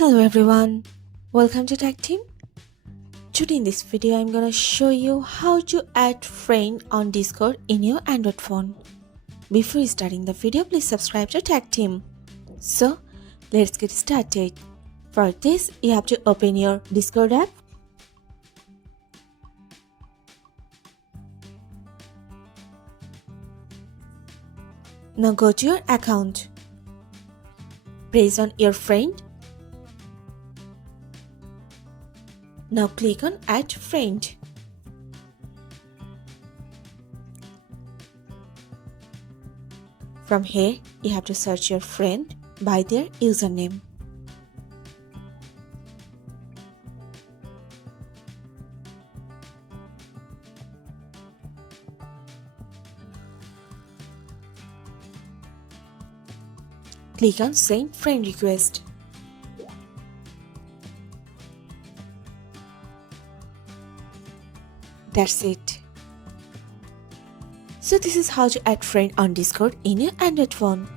Hello everyone, welcome to Tactim. Today in this video I'm gonna show you how to add friend on Discord in your Android phone. Before starting the video, please subscribe to Tactim. So let's get started. For this, you have to open your Discord app. Now go to your account. Press on your friend. Now click on Add Friend. From here, you have to search your friend by their username. Click on Send Friend Request. That's it. So this is how to add friend on Discord in your Android phone.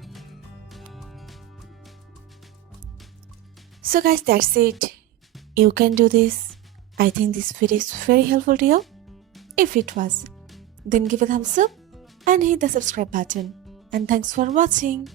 So guys, that's it. You can do this. I think this video is very helpful to you. If it was, then give a thumbs up and hit the subscribe button. And thanks for watching.